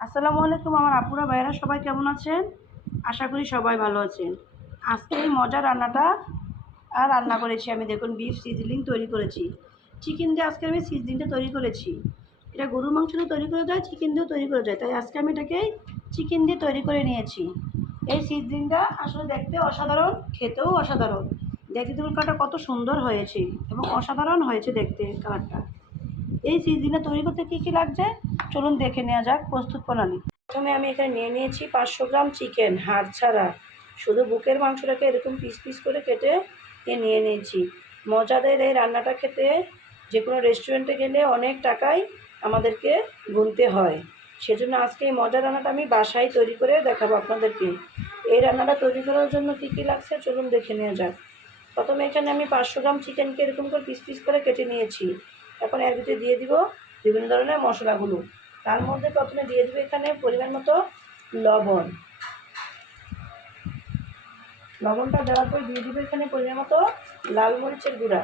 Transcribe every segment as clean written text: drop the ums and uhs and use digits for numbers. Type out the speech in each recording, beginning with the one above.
আসসালামু আলাইকুম আমার আপুরা ভাইয়েরা সবাই কেমন আছেন? আশা করি সবাই ভালো আছেন। আজকে এই মজার রান্নাটা রান্না করেছি আমি, দেখুন বিফ সিজলিং তৈরি করেছি। চিকেন দিয়ে আজকে আমি সিজলিংটা তৈরি করেছি। এটা গরুর মাংস দিয়ে তৈরি করা যায়, চিকেন দিয়েও তৈরি করা যায়, তাই আজকে আমি এটাকে চিকেন দিয়ে তৈরি করে নিয়েছি। এই সিজলিংটা আসলে দেখতে অসাধারণ, খেতেও অসাধারণ। দেখতে দেখুন কালারটা কত সুন্দর হয়েছে এবং অসাধারণ হয়েছে দেখতে কালারটা। এই সিজলিংটা তৈরি করতে কী কী লাগছে চলুন দেখে নেওয়া যাক প্রস্তুত প্রণালী। প্রথমে আমি এখানে নিয়ে নিয়েছি 500 গ্রাম চিকেন, হাড় ছাড়া, শুধু বুকের মাংসটাকে এরকম পিস পিস করে কেটে নিয়ে নিয়েছি। মজাদার এই রান্নাটা খেতে যে কোনো রেস্টুরেন্টে গেলে অনেক টাকাই আমাদেরকে গুনতে হয়, সেজন্য আজকে এই মজার রান্নাটা আমি বাসায় তৈরি করে দেখাবো আপনাদেরকে। এই রান্নাটা তৈরি করার জন্য কী কী লাগছে চলুন দেখে নেওয়া যাক। প্রথমে এখানে আমি 500 গ্রাম চিকেনকে এরকম করে পিস পিস করে কেটে নিয়েছি। এখন এর ভিতরে দিয়ে দিব বিভিন্ন ধরনের মশলাগুলো। তার মধ্যে প্রথমে দিয়ে দেবো এখানে পরিমাণ মতো লবণ। লবণটা দেওয়ার পর দিয়ে দেবো এখানে পরিমাণ মতো লাল মরিচের গুঁড়া,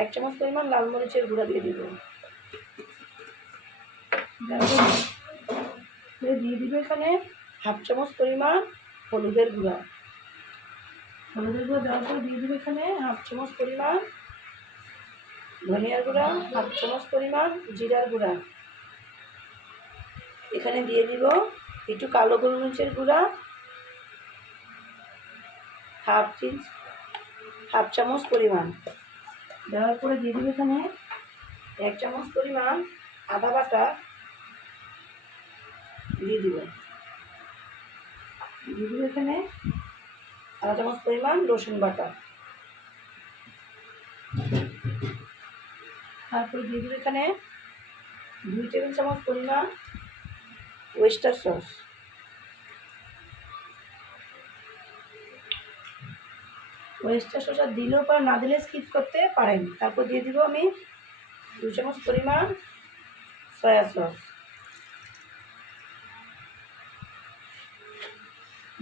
1 চামচ পরিমাণ লাল মরিচের গুঁড়া দিয়ে দিব। দিয়ে দিব এখানে 1/2 চামচ পরিমাণ হলুদের গুঁড়া। হলুদের গুঁড়া দেওয়ার পর দিয়ে দিব এখানে 1/2 চামচ পরিমাণ ধনিয়ার গুঁড়া, 1/2 চামচ পরিমাণ জিরার গুঁড়া। এখানে দিয়ে দিব একটু কালো গোলমরিচের গুঁড়া, 1/2 চামচ পরিমাণ। দেওয়ার পরে দিয়ে দিব এখানে 1 চামচ পরিমাণ আদা বাটা দিয়ে দিব। দিয়ে দিব এখানে 1/2 চামচ পরিমাণ রসুন বাটা। তারপরে দিয়ে দিব এখানে 2 টেবিল চামচ পরিমাণ ওয়েস্টার সস। ওয়েস্টার সস আর দিলেও পর না দিলে স্কিপ করতে পারেন। তারপর দিয়ে দিব আমি 2 চামচ পরিমাণ সয়া সস।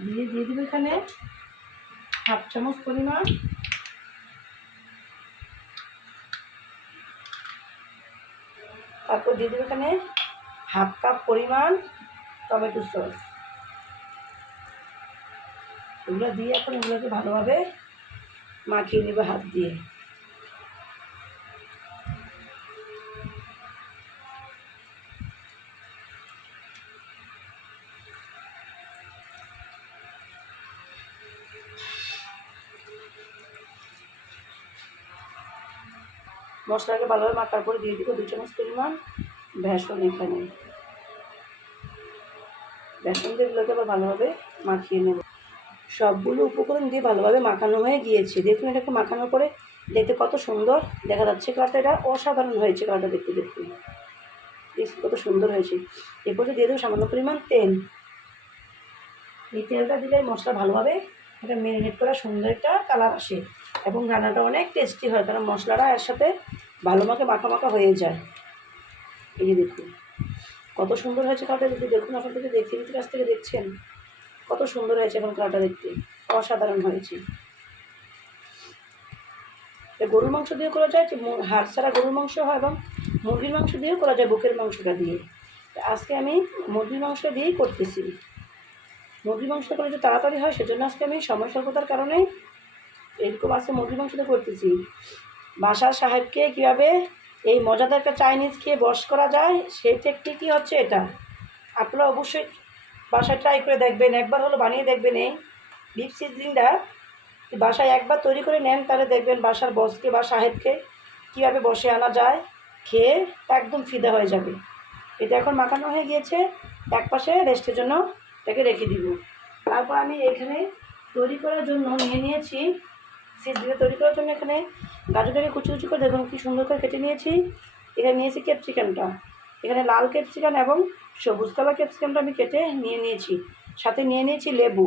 দিয়ে দিব এখানে 1/2 চামচ পরিমাণ তারপর দিয়ে দেবো এখানে 1/2 কাপ পরিমাণ টমেটো সস। এগুলো দিয়ে এখন এগুলোকে ভালোভাবে মাখিয়ে নেবে হাত দিয়ে। মশলাকে ভালোভাবে মাখার পরে দিয়ে দিব 2 চামচ পরিমাণ বেসন। এখানে বেসন দিয়ে এগুলোকে আবার ভালোভাবে মাখিয়ে নেব। সবগুলো উপকরণ দিয়ে ভালোভাবে মাখানো হয়ে গিয়েছে। দেখুন এটাকে মাখানোর পরে দেখতে কত সুন্দর দেখা যাচ্ছে। কালারটা এটা অসাধারণ হয়েছে, কালারটা দেখতে দেখুন কত সুন্দর হয়েছে। এরপরে দিয়ে দেবো সামান্য পরিমাণ তেল। এই তেলটা দিলে মশলা ভালোভাবে এটা ম্যারিনেট করা সুন্দর একটা কালার আসে এবং রান্নাটা অনেক টেস্টি হয়, কারণ মশলাটা এর সাথে ভালোভাবে মাখা মাখা হয়ে যায়। এই যে দেখুন কত সুন্দর হয়েছে কালারটা, যদি দেখুন আপনার থেকে দেখতে দিতে কাছ থেকে দেখছেন কত সুন্দর হয়েছে। এখন কালারটা দেখতে অসাধারণ হয়েছে। গরুর মাংস দিয়েও করা যায়, হাড় ছাড়া গরুর মাংস হয় এবং মুরগির মাংস দিয়েও করা যায়, বুকের মাংসটা দিয়ে। আজকে আমি মুরগির মাংস দিয়েই করতেছি। মুরগির মাংস করে একটু তাড়াতাড়ি হয়, সেজন্য আজকে আমি সময় স্বল্পতার কারণে এরকম আজকে মুরগির মাংসটা করতেছি। বাসার সাহেবকে কীভাবে এই মজাদার একটা চাইনিজ খেয়ে বশ করা যায় সেই টেকনিকই হচ্ছে এটা। আপনারা অবশ্যই বাসায় ট্রাই করে দেখবেন, একবার হলো বানিয়ে দেখবেন। এই বিফ সিজলিংটা বাসায় একবার তৈরি করে নেন, তাহলে দেখবেন বাসার বসকে বা সাহেবকে কীভাবে বসে আনা যায়, খেয়ে একদম ফিদা হয়ে যাবে। এটা এখন মাখানো হয়ে গিয়েছে, এক পাশে রেস্টের জন্য এটাকে রেখে দিব। তারপর আমি এখানে তৈরি করার জন্য নিয়েছি সিজলিংটা তৈরি করার জন্য এখানে গাজরটাকে কুচি কুচি করে দেখুন কী সুন্দর করে কেটে নিয়েছি। এখানে নিয়েছি ক্যাপসিকামটা, এখানে লাল ক্যাপসিকাম এবং সবুজ কালার ক্যাপসিকামটা আমি কেটে নিয়েছি। সাথে নিয়ে নিয়েছি লেবু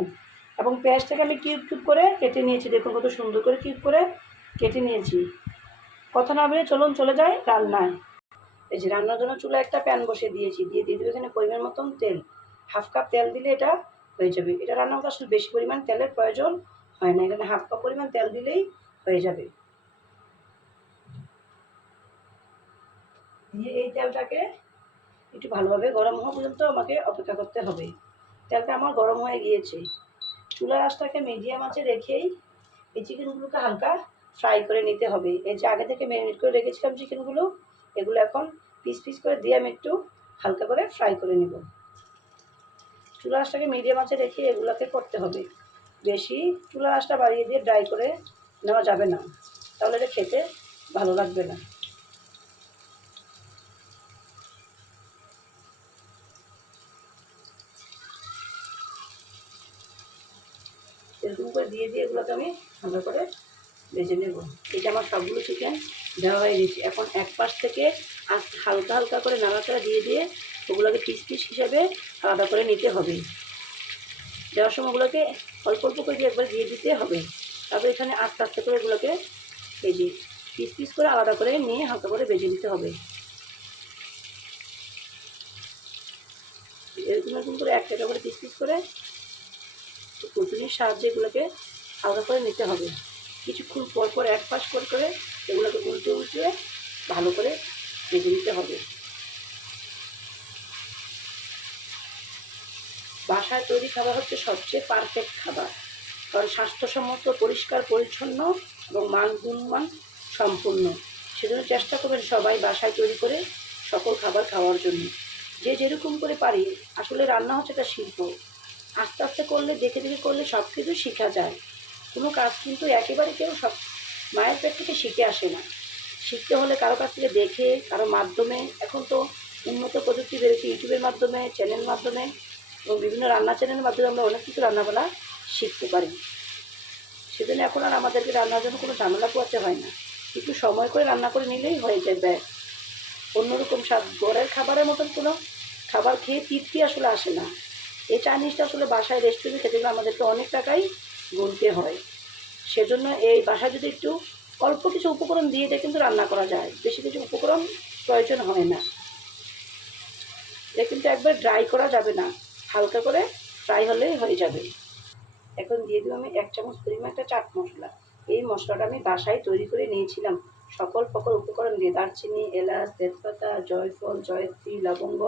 এবং পেঁয়াজটাকে আমি কিউব কিউব করে কেটে নিয়েছি। দেখুন কত সুন্দর করে কিউব করে কেটে নিয়েছি। কথা না বলে চলুন চলে যাই রান্নায়। এই যে রান্নার জন্য চুলা একটা প্যান বসিয়ে দিয়েছি, দিয়ে দেবো এখানে পরিমাণ মতন তেল। 1/2 কাপ তেল দিলে এটা হয়ে যাবে। এটা রান্না করতে আসলে বেশি পরিমাণ তেলের প্রয়োজন হয় না, এখানে 1/2 কাপ পরিমাণ তেল দিলেই হয়ে যাবে। দিয়ে এই তেলটাকে একটু ভালোভাবে গরম হওয়া পর্যন্ত আমাকে অপেক্ষা করতে হবে। তেলটা আমার গরম হয়ে গিয়েছে। চুলার আঁচটাকে মিডিয়াম আঁচে রেখেই এই চিকেনগুলোকে হালকা ফ্রাই করে নিতে হবে। এই যে আগে থেকে ম্যারিনেট করে রেখেছিলাম চিকেনগুলো, এগুলো এখন পিস পিস করে দিয়ে আমি একটু হালকা করে ফ্রাই করে নেব। চুলার আঁচটাকে মিডিয়াম আঁচে রেখে এগুলোকে করতে হবে। বেশি চুলার আঁচটা বাড়িয়ে দিয়ে ড্রাই করে নেওয়া যাবে না, তাহলে এটা খেতে ভালো লাগবে না। এরকম করে দিয়ে এগুলোকে আমি ভালো করে ভেজে নেব। এটা আমার সবগুলো চিকেন দেওয়া হয়ে গেছে। এখন এক পাশ থেকে হালকা হালকা করে নাড়াচাড়া দিয়ে ওগুলোকে পিস পিস হিসাবে আলাদা করে নিতে হবে। দেওয়ার সময় ওগুলোকে অল্প অল্প করে একবার দিয়ে দিতে হবে। তারপর এখানে আস্তে আস্তে করে এগুলোকে ভেজে পিস পিস করে আলাদা করে নিয়ে হালকা করে ভেজে নিতে হবে। এরকম এরকম করে একটা করে পিস পিস করে কুচুনির সাহায্যে এগুলোকে আলাদা করে নিতে হবে। কিছুক্ষণ পর পর এক পাশ করে এগুলোকে উল্টে উল্টে ভালো করে ভেজে নিতে হবে। বাসায় তৈরি খাবার হচ্ছে সবচেয়ে পারফেক্ট খাবার, কারণ স্বাস্থ্যসম্মত, পরিষ্কার পরিচ্ছন্ন এবং গুণমান সম্পূর্ণ। সেজন্য চেষ্টা করবেন সবাই বাসায় তৈরি করে সকল খাবার খাওয়ার জন্য। যে যেরকম করে পারি, আসলে রান্না হচ্ছে একটা শিল্প। আস্তে আস্তে করলে, দেখে দেখে করলে সব কিছু শেখা যায়। কোনো কাজ কিন্তু একেবারে কেউ সব মায়ের পেট থেকে শিখে আসে না। শিখতে হলে কারো কাছ থেকে দেখে, কারো মাধ্যমে। এখন তো উন্নত প্রযুক্তি বেড়েছে, ইউটিউবের মাধ্যমে, চ্যানেলের মাধ্যমে এবং বিভিন্ন রান্না চ্যানেলের মাধ্যমে আমরা অনেক কিছু রান্নাবান্না শিখতে পারি। সেজন্য এখন আর আমাদেরকে রান্নার জন্য কোনো ঝামেলা পোহাতে হয় না। একটু সময় করে রান্না করে নিলেই হয়ে যায় ব্যাস। অন্যরকম স্বাদ, ঘরের খাবারের মতন কোনো খাবার খেয়ে তৃপ্তি আসলে আসে না। এই চাইনিজটা আসলে বাসায় রেস্টুরেন্টে খেতে গেলে আমাদেরকে অনেক টাকাই গুনতে হয়। সেজন্য এই বাসায় যদি একটু অল্প কিছু উপকরণ দিয়ে এটা কিন্তু রান্না করা যায়, বেশি কিছু উপকরণ প্রয়োজন হয় না। এটা কিন্তু একবার ড্রাই করা যাবে না, হালকা করে ফ্রাই হলেই হয়ে যাবে। এখন দিয়ে দেবো আমি 1 চামচ পরিমাণ একটা চাট মশলা। এই মশলাটা আমি বাসায় তৈরি করে নিয়েছিলাম সকল প্রকার উপকরণ দিয়ে, দারচিনি, এলাচ, তেজপাতা, জয়ফল, জয়ত্রী, লবঙ্গ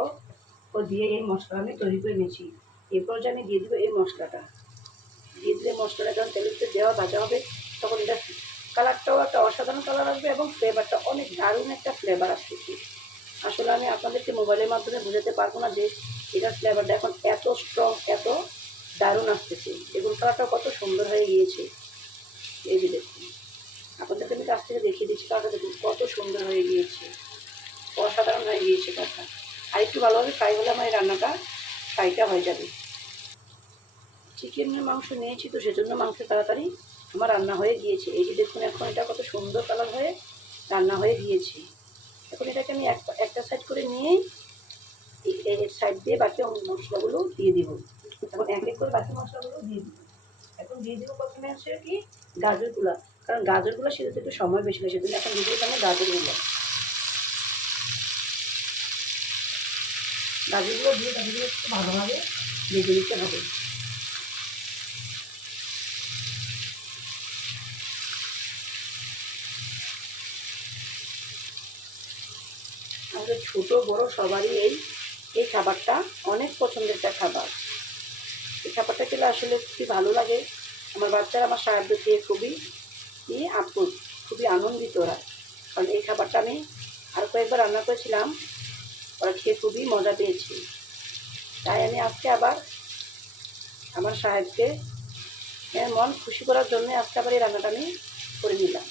দিয়ে এই মশলা আমি তৈরি করে নিয়েছি। এরপর যে আমি দিয়ে দেবো এই মশলাটা। দিয়ে দিলে মশলাটা যখন তেলের ভিতরে দেওয়া ভাজা হবে, তখন এটা কালারটাও একটা অসাধারণ কালার আসবে এবং ফ্লেভারটা অনেক দারুণ একটা ফ্লেভার আসতেছে। আসলে আমি আপনাদেরকে মোবাইলের মাধ্যমে বোঝাতে পারবো না যে এটার ফ্লেভারটা এখন এত স্ট্রং, এত দারুণ আসতেছে। বেগুন কালারটাও কত সুন্দর হয়ে গিয়েছে। এই যে দেখুন, আপনাদেরকে আমি কাছ থেকে দেখিয়ে দিচ্ছি, কালারটা দেখুন কত সুন্দর হয়ে গিয়েছে, অসাধারণ হয়ে গিয়েছে কালারটা। আর একটু ভালোভাবে ফ্রাই হলে আমার এই রান্নাটা ফ্রাইটা হয়ে যাবে। চিকেনের মাংস নিয়েছি তো সেজন্য মাংস তাড়াতাড়ি আমার রান্না হয়ে গিয়েছে। এই যে দেখুন, এখন এটা কত সুন্দর কালার হয়ে রান্না হয়ে গিয়েছে। এখন এটাকে আমি একটা সাইড করে নিয়েই এর সাইড দিয়ে বাকি মশলাগুলো দিয়ে দিব। এখন এক এক করে বাকি মশলাগুলো দিয়ে দিব। এখন দিয়ে দেবো প্রথমে হচ্ছে কি গাজরগুলো, কারণ গাজরগুলো সেটাতে একটু সময় বেশি লাগে, সেজন্য এখন দিয়ে দেবো আমি গাজরগুলো দিয়ে গাজরগুলো একটু ভালোভাবে ভেজে দিতে হবে। আমাদের ছোটো বড় সবারই এই খাবারটা অনেক পছন্দের একটা খাবার। এই খাবারটা খেলে আসলে খুবই ভালো লাগে। আমার বাচ্চারা আমার সাহায্য খেয়ে খুবই আপ্লুত, খুবই আনন্দিত ওরা, কারণ এই খাবারটা আমি আর কয়েকবার রান্না করেছিলাম, ওরা খেয়ে খুবই মজা পেয়েছি। তাই আমি আজকে আবার আমার সাহেবকে মন খুশি করার জন্য আজকে আবার এই রান্নাটা আমি করে নিলাম।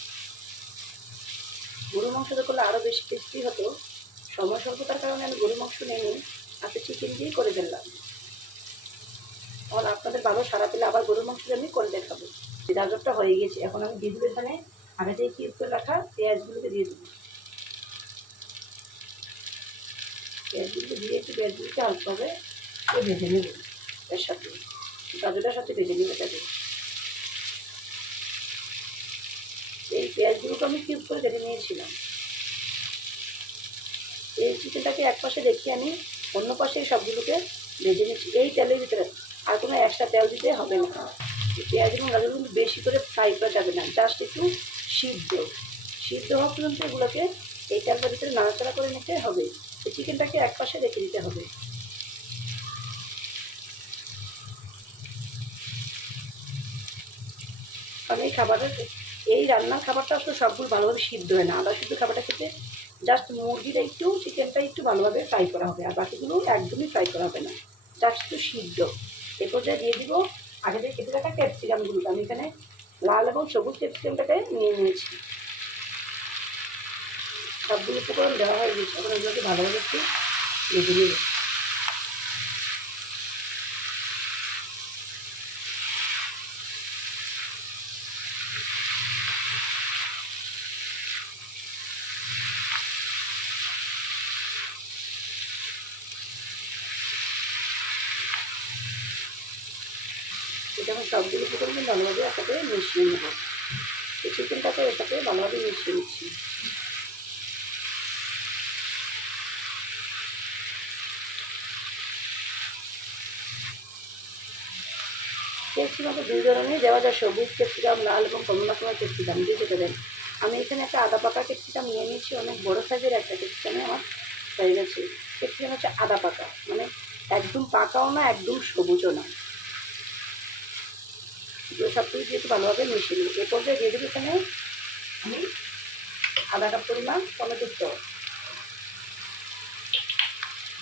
গরুর মাংস করলে আরও বেশি টেস্টি হতো। সময় স্বল্পতার কারণে আমি গরুর মাংস নিয়ে আজকে চিকেন দিয়েই করে ফেললাম। তখন আপনাদের ভালো সারা পেলে আবার গরুর মাংস আমি করে দেখাবো। গাজরটা হয়ে গেছে, এখন আমি দিয়ে দেবো এখানে আগে থেকে কিউব করে রাখা পেঁয়াজগুলোকে দিয়ে দেবো। পেঁয়াজগুলোকে দিয়ে একটু পেঁয়াজগুলোকে হালকাভাবে ভেজে নেব, এর সাথে গাজরটার সাথে ভেজে নেবে তাদের। এই পেঁয়াজগুলোকে আমি কিউব করে কেটে নিয়েছিলাম। এই চিকেনটাকে এক পাশে রেখে আমি অন্য পাশে সবগুলোকে ভেজে নিচ্ছি এই তেলের ভিতরে। আর কোনো এক্সট্রা তেল দিতে হবে না। পেঁয়াজ এবং গাজর কিন্তু বেশি করে ফ্রাই করা যাবে না, জাস্ট একটু সিদ্ধ হওয়া পর্যন্ত এগুলোকে এই তেলটার ভিতরে নাড়াচাড়া করে নিতে হবে। এই চিকেনটাকে এক পাশে রেখে দিতে হবে। কারণ এই রান্নার খাবারটা আসলে সবগুলো ভালোভাবে সিদ্ধ হয় না। আদা সিদ্ধ খাবারটা খেতে জাস্ট মুরগিটা একটু, চিকেনটা একটু ভালোভাবে ফ্রাই করা হবে, আর বাকিগুলো একদমই ফ্রাই করা হবে না, জাস্ট একটু সিদ্ধ। এ পর্যায়ে দিয়ে দিব আগে থেকে কেটে রাখা ক্যাপসিকামগুলো। আমি এখানে লাল এবং সবুজ ক্যাপসিকামটাকে নিয়ে নিয়েছি। সবগুলো উপকরণ দেওয়া হয়ে গেছে, এখন এগুলোকে ভালোভাবে একটু ভেজে নেব। এটা আমি সবগুলো উপকরণ ভালোভাবে একসাথে মিশিয়ে নেব। এই চিকেনটাকে এর সাথে ভালোভাবে মিশিয়ে নিচ্ছি। ক্যাপসিকামটা দুই ধরনের দেওয়া যায়, সবুজ ক্যাপসিকাম, লাল এবং কমলা কালার ক্যাপসিকাম, যে যেটা দেন। আমি এখানে একটা আদা পাকা ক্যাপসিকাম নিয়ে নিয়েছি, অনেক বড়ো সাইজের একটা ক্যাপসিকামে আমার হয়ে গেছে। ক্যাপসিকাম হচ্ছে আদা পাকা, মানে একদম পাকাও না একদম সবুজও না। সব কিছু দিয়ে একটু ভালোভাবে মিশিয়ে নিই। এ পর্যায়ে দিয়ে দেবো এখানে আমি আধা কাপ পরিমাণ টমেটোর সস।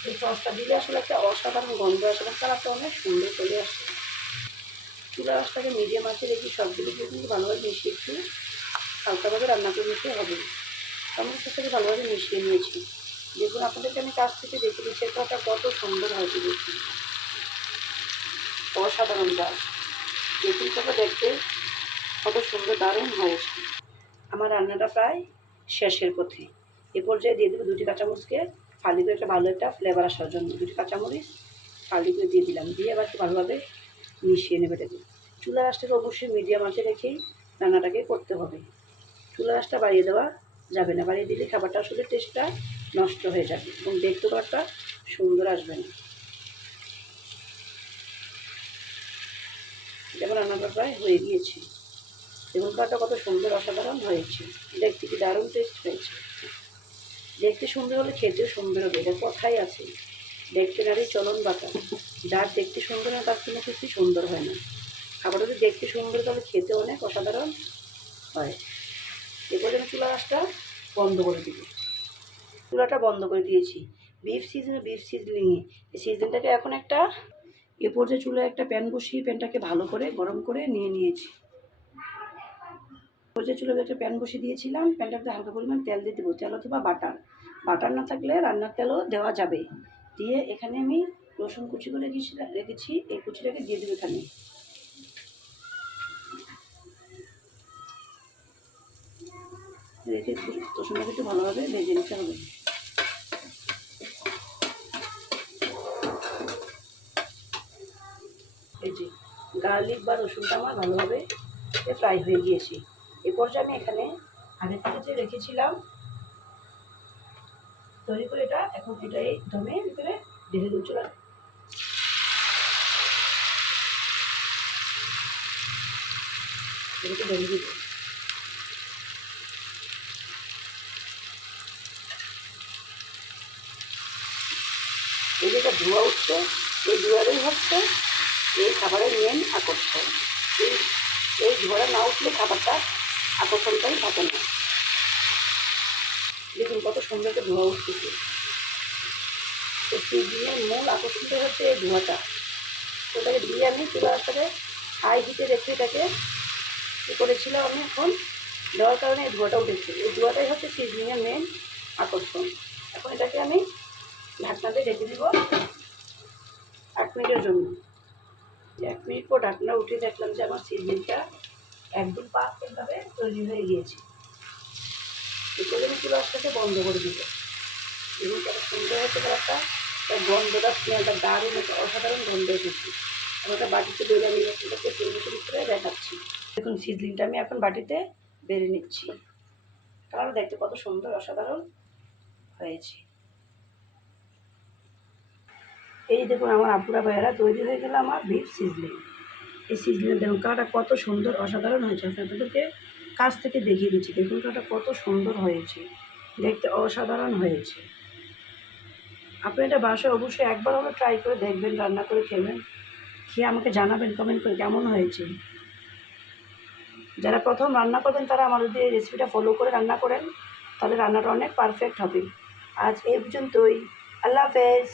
এই সসটা দিলে আসলে একটা অসাধারণ গন্ধ আসে এবং কালারটা অনেক সুন্দর চলে আসে। চুলা আঁচটাকে মিডিয়াম আঁচে রেখে সবগুলোকে কিন্তু ভালোভাবে মিশিয়ে একটু হালকাভাবে রান্না করে নিতে হবে। টমেটো সসটাকে ভালোভাবে মিশিয়ে নিয়েছি। দেখুন আপনাদেরকে আমি কাছ থেকে দেখে দিচ্ছি কটা কত সুন্দর হয়েছে, দেখুন অসাধারণ গাছ। দেখুন কত দেখতে কত সুন্দর দারুণ হয়েছে। আমার রান্নাটা প্রায় শেষের পথে। এ পর্যায়ে দিয়ে দেবো দুটি কাঁচামরিচকে ফালি করে একটা ভালো একটা ফ্লেভার আসার জন্য দুটি কাঁচামরিচ ফালি করে দিয়ে দিলাম, দিয়ে এবার একটু ভালোভাবে মিশিয়ে নেবে এটাকে। চুলা আঁচটাকে অবশ্যই মিডিয়াম আঁচে রেখেই রান্নাটাকে করতে হবে। চুলা আঁচটা বাড়িয়ে দেওয়া যাবে না, বাড়িয়ে দিলে খাবারটা আসলে টেস্টটা নষ্ট হয়ে যাবে এবং দেখতে খাবারটা সুন্দর আসবে না। যেমন রান্নাটা প্রায় হয়ে গিয়েছে, এবং খাবারটা কত সুন্দর অসাধারণ হয়েছে, দেখতে কি দারুণ টেস্ট হয়েছে। দেখতে সুন্দর হলে খেতেও সুন্দর হবে, এটা কথাই আছে, দেখতে নারী চলন বাঁকা। যার দেখতে সুন্দর হয় তার কোনো কিছুই সুন্দর হয় না। খাবারটা যদি দেখতে সুন্দর তাহলে খেতে অনেক অসাধারণ হয়। এরপরে আমি চুলা আঁচটা বন্ধ করে দিব। চুলাটা বন্ধ করে দিয়েছি। বিফ সিজলিংয়ে এই সিজলিংটাকে এখন একটা এ পর্যায়ে চুলায় একটা প্যান বসিয়ে প্যানটাকে ভালো করে গরম করে নিয়ে নিয়েছি। পর্যায়ে চুলায় একটা প্যান বসিয়ে দিয়েছিলাম, প্যানটাতে হালকা পরিমাণ তেল দিয়ে দেবো, তেল অথবা বাটার। বাটার না থাকলে রান্নার তেলও দেওয়া যাবে। দিয়ে এখানে আমি রসুন কুচি করে রেখেছি, এই কুচিটাকে দিয়ে দেবো এখানে। রেখে রসুনটাকে একটু ভালোভাবে ভেজে নিতে হবে। এই যে গার্লিক বা রসুনটা আমার ভালোভাবে ফ্রাই হয়ে গিয়েছে। এ পর্যায়ে আমি এখানে আগে থেকে যে রেখেছিলাম তৈরি করে এটা এখন এটা এই দমের ভিতরে ঢেলে দিয়ে চলে এটাকে ঢেলে দিব। এই যেটা ধোয়া উঠছে, এই ধোয়ারই হচ্ছে এই খাবারের মেন আকর্ষণ। এই এই ধোয়া না উঠলে খাবারটা আকর্ষণটাই থাকে না। দেখুন কত সুন্দর একটা ধোয়া উঠতেছে। তো সেই দিনের মূল আকর্ষণটা হচ্ছে এই ধোঁয়াটা। ওটাকে দিয়ে আমি চুলা আঁচটাকে হাই হিটে রেখে এটাকে কী করেছিলাম আমি এখন দেওয়ার কারণে এই ধোঁয়াটা উঠেছে। এই ধোঁয়াটাই হচ্ছে সিজনিংয়ের মেন আকর্ষণ। এখন এটাকে আমি ঢাকনা দিয়ে রেখে দিব 8 মিনিটের জন্য। 1 মিনিট পর ঢাকনা উঠে দেখলাম যে আমার সিজনিংটা একদম পারফেক্টভাবে তৈরি হয়ে গিয়েছে। এরপরে আমি চুলা আঁচটাকে বন্ধ করে দিব এবং কত সুন্দর হচ্ছে একটা গন্ধটা স্মেলটা দারুণ একটা অসাধারণ গন্ধ এসেছে। আমি একটা বাটিতে বেড়ে আমি এটাকে পরিবেশন করে দেখাচ্ছি। দেখুন সিজলিংটা আমি এখন বাটিতে বেড়ে নিচ্ছি। কালার দেখতে কত সুন্দর অসাধারণ হয়েছে। এই দেখুন আমার আপুরা ভাইয়েরা তৈরি হয়ে গেল আমার বিফ সিজলিং। এই সিজলিং দেখুন কালারটা কত সুন্দর অসাধারণ হয়েছে। আপনাদেরকে কাছ থেকে দেখিয়ে দিচ্ছি, দেখুন কালারটা কত সুন্দর হয়েছে, দেখতে অসাধারণ হয়েছে। আপনি এটা বাসায় অবশ্যই একবার হলো ট্রাই করে দেখবেন, রান্না করে খেবেন, খেয়ে আমাকে জানাবেন কমেন্ট করে কেমন হয়েছে। যারা প্রথম রান্না করবেন তারা আমার যদি এই রেসিপিটা ফলো করে রান্না করেন তাহলে রান্নাটা অনেক পারফেক্ট হবে। আজ এই পর্যন্তই। আল্লাহ হাফেজ।